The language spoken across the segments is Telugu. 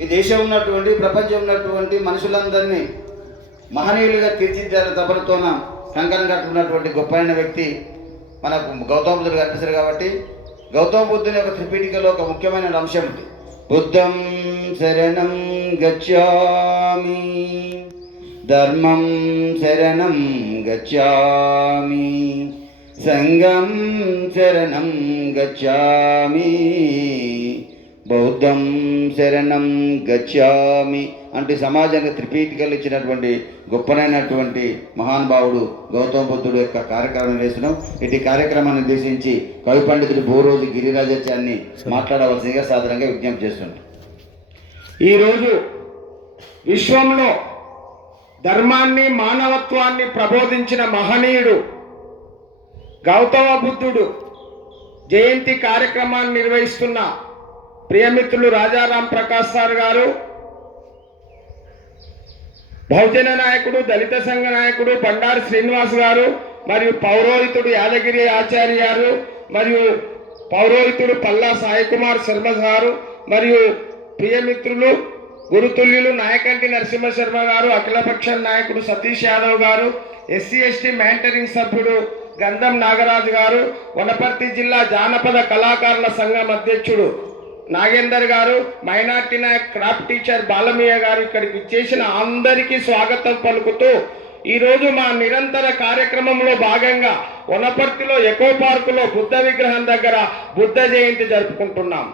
ఈ దేశం ఉన్నటువంటి ప్రపంచం ఉన్నటువంటి మనుషులందరినీ మహనీయులుగా తీర్చిదిద్దాల తపనతోన కంకణం కట్టుకున్నటువంటి గొప్పైన వ్యక్తి మనకు గౌతమ బుద్ధుడు కనిపిస్తారు కాబట్టి గౌతమ బుద్ధుని యొక్క త్రిపీఠికలో ఒక ముఖ్యమైన అంశం ఉంది. బుద్ధం శరణం గచ్చామి ధర్మం శరణం గచ్చామి సంగం శరణం గచ్చామి బౌద్ధం శరణం గచ్చామి అంటే సమాజానికి త్రిపీఠికలు ఇచ్చినటువంటి గొప్పనైనటువంటి మహానుభావుడు గౌతమ బుద్ధుడు యొక్క కార్యక్రమం చేస్తున్నాం. ఇటు కార్యక్రమాన్ని ఉద్దేశించి కవి పండితుడు బోరోజు గిరిరాజత్యాన్ని మాట్లాడవలసిందిగా సాధారణంగా విజ్ఞప్తి చేస్తున్నాం. ఈరోజు విశ్వంలో ధర్మాన్ని మానవత్వాన్ని ప్రబోధించిన మహనీయుడు గౌతమ బుద్ధుడు జయంతి కార్యక్రమాన్ని నిర్వహిస్తున్న ప్రియమిత్రులు రాజారాం ప్రకాష్ సార్ గారు బహుజన నాయకుడు దళిత సంఘ నాయకుడు బండారు శ్రీనివాస్ గారు మరియు పౌరోహితుడు యాదగిరి ఆచార్య గారు మరియు పౌరోహితుడు పల్లా సాయి కుమార్ శర్మ గారు మరియు ప్రియమిత్రులు గురుతుల్యులు నాయకంటి నరసింహ శర్మ గారు అఖిలపక్ష నాయకుడు సతీష్ యాదవ్ గారు ఎస్సీ ఎస్టీ మ్యాంటరింగ్ సభ్యుడు గంధం నాగరాజు గారు వనపర్తి జిల్లా జానపద కళాకారుల సంఘం అధ్యక్షుడు నాగేందర్ గారు minority Nayak craft teacher Balamayya గారు ఇక్కడికి చేసిన అందరికీ స్వాగతం పలుకుతూ ఈరోజు మా నిరంతర కార్యక్రమంలో భాగంగా వనపర్తిలో ఎకో పార్కులో బుద్ధ విగ్రహం దగ్గర బుద్ధ జయంతి జరుపుకుంటున్నాం.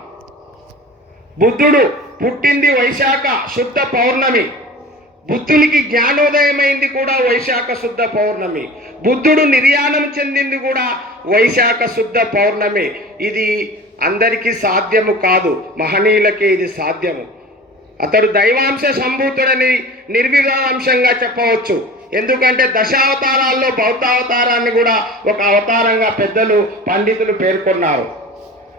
బుద్ధుడు పుట్టింది వైశాఖ శుద్ధ పౌర్ణమి. బుద్ధునికి జ్ఞానోదయమైంది కూడా వైశాఖ శుద్ధ పౌర్ణమి. బుద్ధుడు నిర్యాణం చెందింది కూడా వైశాఖ శుద్ధ పౌర్ణమి. ఇది అందరికీ సాధ్యము కాదు. మహనీయులకే ఇది సాధ్యము. అతడు దైవాంశ సంభూతుడని నిర్వివాదాంశంగా చెప్పవచ్చు. ఎందుకంటే దశావతారాల్లో బౌద్ధావతారాన్ని కూడా ఒక అవతారంగా పెద్దలు పండితులు పేర్కొన్నారు.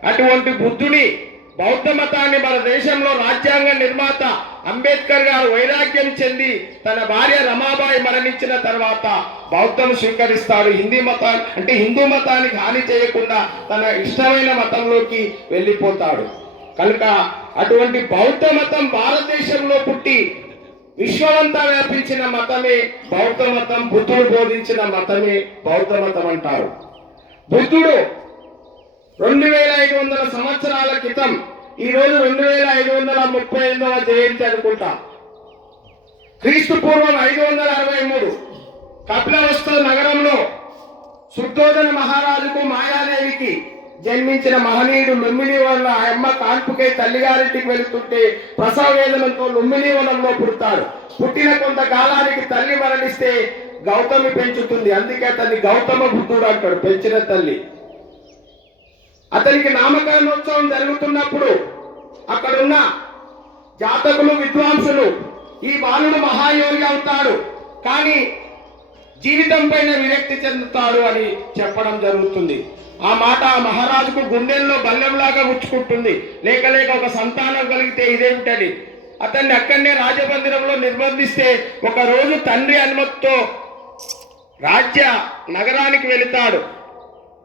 అటువంటి బుద్ధుని బౌద్ధ మతాన్ని మన దేశంలో రాజ్యాంగ నిర్మాత అంబేద్కర్ గారు వైరాగ్యం చెంది తన భార్య రమాబాయి మరణించిన తర్వాత బౌద్ధం స్వీకరిస్తాడు. హిందీ మతాన్ని అంటే హిందూ మతానికి హాని చేయకుండా తన ఇష్టమైన మతంలోకి వెళ్ళిపోతాడు. కనుక అటువంటి బౌద్ధ మతం భారతదేశంలో పుట్టి విశ్వమంతా వ్యాపించిన మతమే బౌద్ధ మతం బుద్ధుడు బోధించిన మతమే బౌద్ధ మతం అంటారు. బుద్ధుడు రెండు వేల ఐదు వందల సంవత్సరాల క్రితం ఈ రోజు రెండు వేల ఐదు వందల ముప్పై ఎనిమిదవ జయంతి అనుకుంటా. క్రీస్తు పూర్వం ఐదు వందల అరవై మూడు కపిలవస్తు నగరంలో శుద్ధోదన మహారాజుకు మాయాదేవికి జన్మించిన మహనీయుడు లుంబిని వల్ల ఆ అమ్మ కాన్పుకై తల్లిగారింటికి వెళుతుంటే ప్రసవ వేదనతో లుంబిని వనంలో పుడతాడు. పుట్టిన కొంత కాలానికి తల్లి మరణిస్తే గౌతమి పెంచుతుంది. అందుకే అతన్ని గౌతమ బుద్ధుడు అంటాడు పెంచిన తల్లి. అతనికి నామకరణోత్సవం జరుగుతున్నప్పుడు అక్కడున్న జాతకులు విద్వాంసులు ఈ బాలుడు మహాయోగి అవుతాడు. కానీ జీవితం పైన విరక్తి చెందుతాడు అని చెప్పడం జరుగుతుంది. ఆ మాట ఆ మహారాజుకు గుండెల్లో బల్లెంలాగా గుచ్చుకుంటుంది. లేక లేక ఒక సంతానం కలిగితే ఇదేమిటని. అతన్ని అక్కడనే రాజమందిరంలో నిర్బంధిస్తే ఒక రోజు తండ్రి అనుమతితో రాజ్య నగరానికి వెళుతాడు.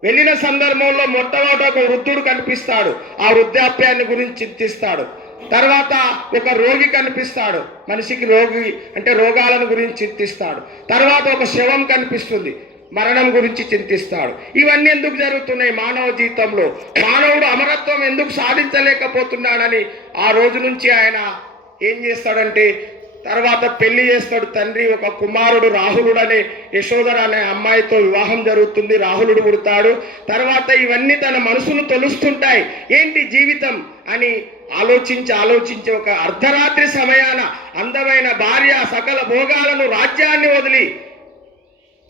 వెళ్ళిన సందర్భంలో మొట్టమొదట ఒక వృద్ధుడు కనిపిస్తాడు. ఆ వృద్ధాప్యాన్ని గురించి చింతిస్తాడు. తర్వాత ఒక రోగి కనిపిస్తాడు. మనిషికి రోగి అంటే రోగాలను గురించి చింతిస్తాడు. తర్వాత ఒక శవం కనిపిస్తుంది. మరణం గురించి చింతిస్తాడు. ఇవన్నీ ఎందుకు జరుగుతున్నాయి మానవ జీవితంలో? మానవుడు అమరత్వం ఎందుకు సాధించలేకపోతున్నాడని ఆ రోజు నుంచి ఆయన ఏం చేస్తాడంటే తర్వాత పెళ్ళి చేస్తాడు తండ్రి ఒక కుమారుడు రాహులుడు అనే యశోదర అనే అమ్మాయితో వివాహం జరుగుతుంది రాహులుడు పుడతాడు. తర్వాత ఇవన్నీ తన మనసును తొలుస్తుంటాయి. ఏంటి జీవితం? అని ఆలోచించి ఆలోచించి ఒక అర్ధరాత్రి సమయాన అందమైన భార్య సకల భోగాలను రాజ్యాన్ని వదిలి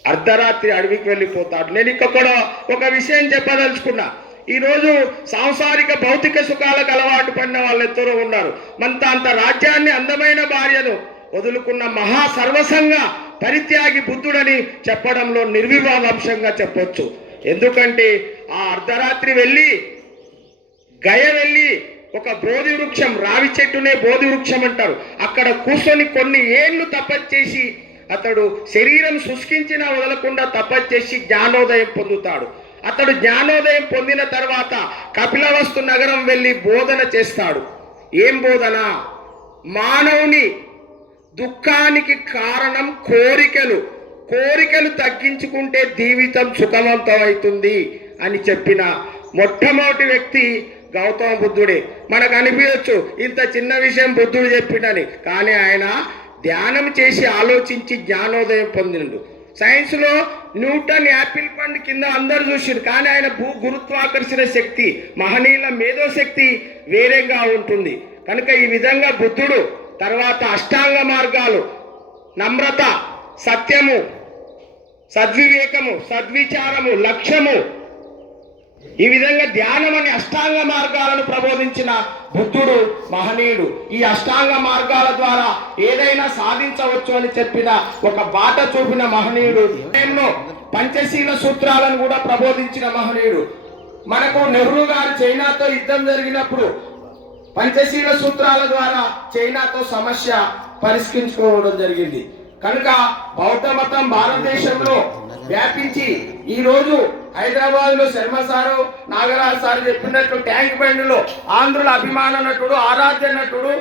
అర్ధరాత్రి అడవికి వెళ్ళిపోతాడు. నేను ఇక్కడ కూడా ఒక విషయం చెప్పదలుచుకున్నా. ఈరోజు సాంసారిక భౌతిక సుఖాలకు అలవాటు పడిన వాళ్ళు ఎందరో ఉన్నారు. మంత అంత రాజ్యాన్ని అందమైన భార్యను వదులుకున్న మహా సర్వసంగా పరిత్యాగి బుద్ధుడని చెప్పడంలో నిర్వివాదాంశంగా చెప్పొచ్చు. ఎందుకంటే ఆ అర్ధరాత్రి వెళ్ళి గయ వెళ్ళి ఒక బోధి వృక్షం రావి చెట్టునే బోధి వృక్షం అంటారు. అక్కడ కూర్చొని కొన్ని ఏళ్ళు తపస్చేసి అతడు శరీరం శుష్కించినా వదలకుండా తపస్చేసి జ్ఞానోదయం పొందుతాడు. అతడు జ్ఞానోదయం పొందిన తర్వాత కపిలవస్తు నగరం వెళ్ళి బోధన చేస్తాడు. ఏం బోధన? మానవుని దుఃఖానికి కారణం కోరికలు. కోరికలు తగ్గించుకుంటే జీవితం సుఖవంతమవుతుంది అని చెప్పిన మొట్టమొదటి వ్యక్తి గౌతమ బుద్ధుడే. మనకు అనిపించవచ్చు ఇంత చిన్న విషయం బుద్ధుడు చెప్పిండని కానీ ఆయన ధ్యానం చేసి ఆలోచించి జ్ఞానోదయం పొందిండు. సైన్స్లో న్యూటన్ యాపిల్ పండు కింద అందరు చూసారు కానీ ఆయన భూ గురుత్వాకర్షణ శక్తి మహనీయుల మేధోశక్తి వేరేగా ఉంటుంది. కనుక ఈ విధంగా బుద్ధుడు తర్వాత అష్టాంగ మార్గాలు నమ్రత సత్యము సద్వివేకము సద్విచారము లక్ష్యము ఈ విధంగా ధ్యానం అనే అష్టాంగ మార్గాలను ప్రబోధించిన బుద్ధుడు మహనీయుడు ఈ అష్టాంగ మార్గాల ద్వారా ఏదైనా సాధించవచ్చు అని చెప్పిన ఒక బాట చూపిన మహనీయుడు ఎన్నో పంచశీల సూత్రాలను కూడా ప్రబోధించిన మహనీయుడు. మనకు నెహ్రూ గారు చైనాతో యుద్ధం జరిగినప్పుడు పంచశీల సూత్రాల ద్వారా చైనాతో సమస్య పరిష్కరించుకోవడం జరిగింది. కనుక బౌద్ధ మతం భారతదేశంలో వ్యాపించి ఈ రోజు హైదరాబాద్లో శర్మ సారు నాగరాజ్ సార్ చెప్పినట్లు ట్యాంక్ బండ్లో ఆంధ్రుల అభిమాన నటుడు ఆరాధ్య నటుడు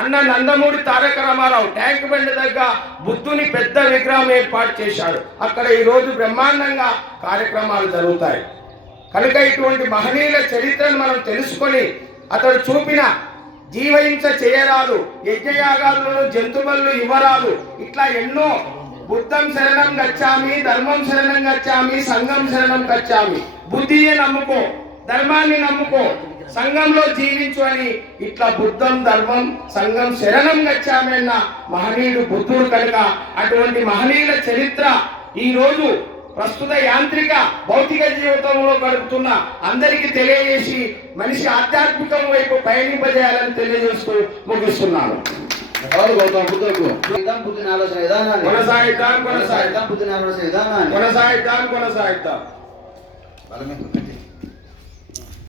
అన్న నందమూరి తారక రామారావు ట్యాంక్ బండ్ దగ్గర బుద్ధుని పెద్ద విగ్రహం ఏర్పాటు చేశాడు. అక్కడ ఈ రోజు బ్రహ్మాండంగా కార్యక్రమాలు జరుగుతాయి. కనుక ఇటువంటి మహనీయుల చరిత్రను మనం తెలుసుకొని అతడు చూపిన జీవహింస చేయరాదు యజ్ఞయాగాదులను జంతువులను ఇవ్వరాదు ఇట్లా ఎన్నో బుద్ధం శరణం గచ్చామి ధర్మం శరణం గచ్చామి సంఘం శరణం గచ్చామి. బుద్ధిని నమ్ముకో ధర్మాన్ని నమ్ముకో సంఘంలో జీవించు అని ఇట్లా బుద్ధం ధర్మం సంఘం శరణం గచ్చామి అన్న మహనీయుడు బుద్ధుడు కనుక అటువంటి మహనీయుల చరిత్ర ఈ రోజు ప్రస్తుత యాంత్రిక భౌతిక జీవితంలో గడుపుతున్న అందరికీ తెలియజేసి మనిషి ఆధ్యాత్మికం వైపు పయనింపజేయాలని తెలియజేస్తూ ముగిస్తున్నాను. ఎవరు గౌతమ బుద్ధులకు ఇదాం బుద్ధుని ఆలోచన విధానాన్ని. కొనసాగిద్దాం కొనసాగిద్దాం. బుద్ధుని ఆలోచన విధానాన్ని. కొనసాగిద్దాం కొనసాగిద్దాం. బలమే